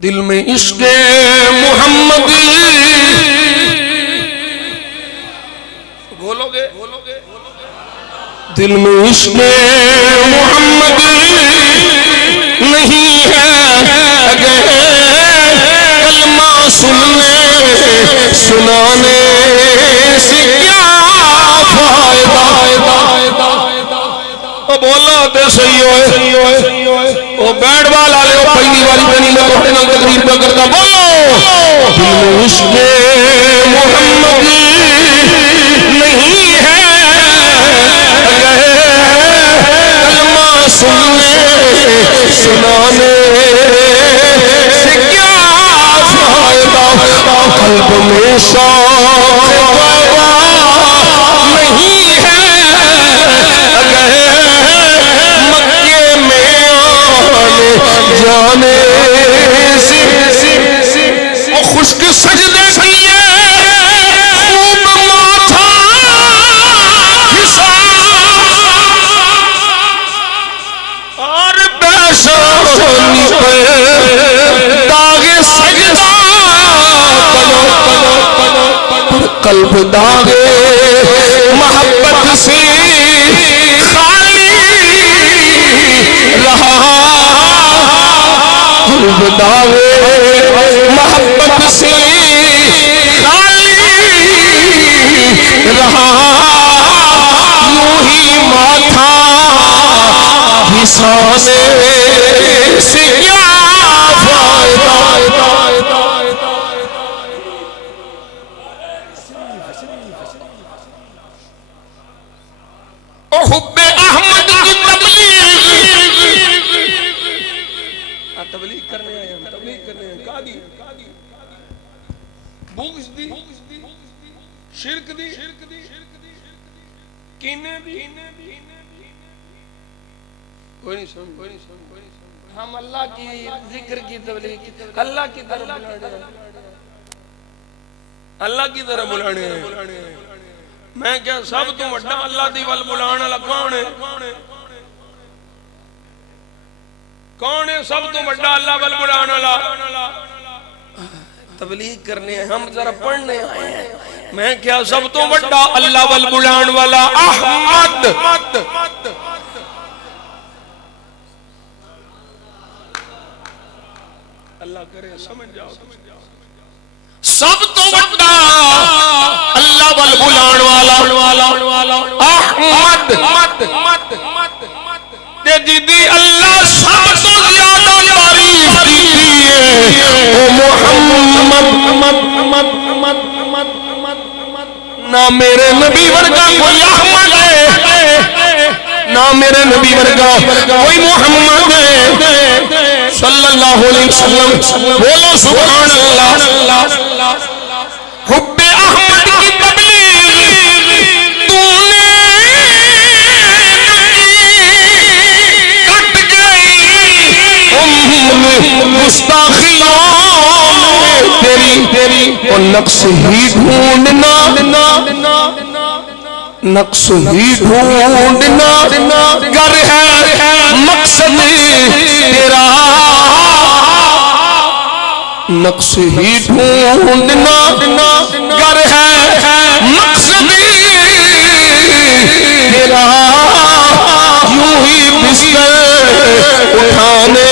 دل میں عشق محمدی بولو گے دل میں عشق محمدی نہیں ہے اگر کلمہ سننے سنانے سے کیا فائدہ بولا تے صحیح ہوئے او بیٹ بال آلے او پہلی والی بنی میں توڑے نال تقریر پہ کرتا بولو دل میں عشق محمدی نہیں ہے اگر کلمہ سننے سنانے سے کیا فائدہ قلب میں شوق بابا نہیں ہے اگر مکے میں آنے جانے سے اور خشک سجدے کیے خوب ماتھا اور پیشانی پہ داغ سجدہ قلب داغ محبت سے خالی رہا قلب داغ محبت سے خالی رہا یوں ہی ماتھا گھسانے سے کیا فائدہ حب احمد کی تبلیغ کرنے آئے ہم تبلیغ کرنے آئے کہا دی بغض دی شرک دی کینے دی کوئی نہیں سن ہم اللہ کی ذکر کی تبلیغ اللہ کی طرف بلانے ہیں اللہ کی طرف بلانے ہیں میں کیا سب تو وڈا اللہ دی ول بلانے والا کون ہے کون ہے سب تو وڈا اللہ ول بلانے والا تبلیغ کرنے ہیں ہم ذرا پڑھنے آئے ہیں میں کیا سب تو وڈا اللہ ول بلانے والا احمد اللہ کرے سمجھ جاؤ سب تو وڈا اللہ ول بلان والا احمد تے جدی اللہ سب تو زیادہ تعریف کی ہے او محمد نہ میرے نبی ورگا کوئی احمد ہے نہ میرے نبی ورگا کوئی محمد ہے صلی اللہ علیہ وسلم بولو سبحان اللہ حب احمد کی تبلیغ تو نے کٹ گئی گستاخیوں تیری اور نقص ہی ڈھونڈنا نقص ہی ڈھونڈنا گر ہے مقصد تیرا نقص ہی ڈھونڈنا گر ہے مقصد تیرا یوں ہی بستر اٹھانے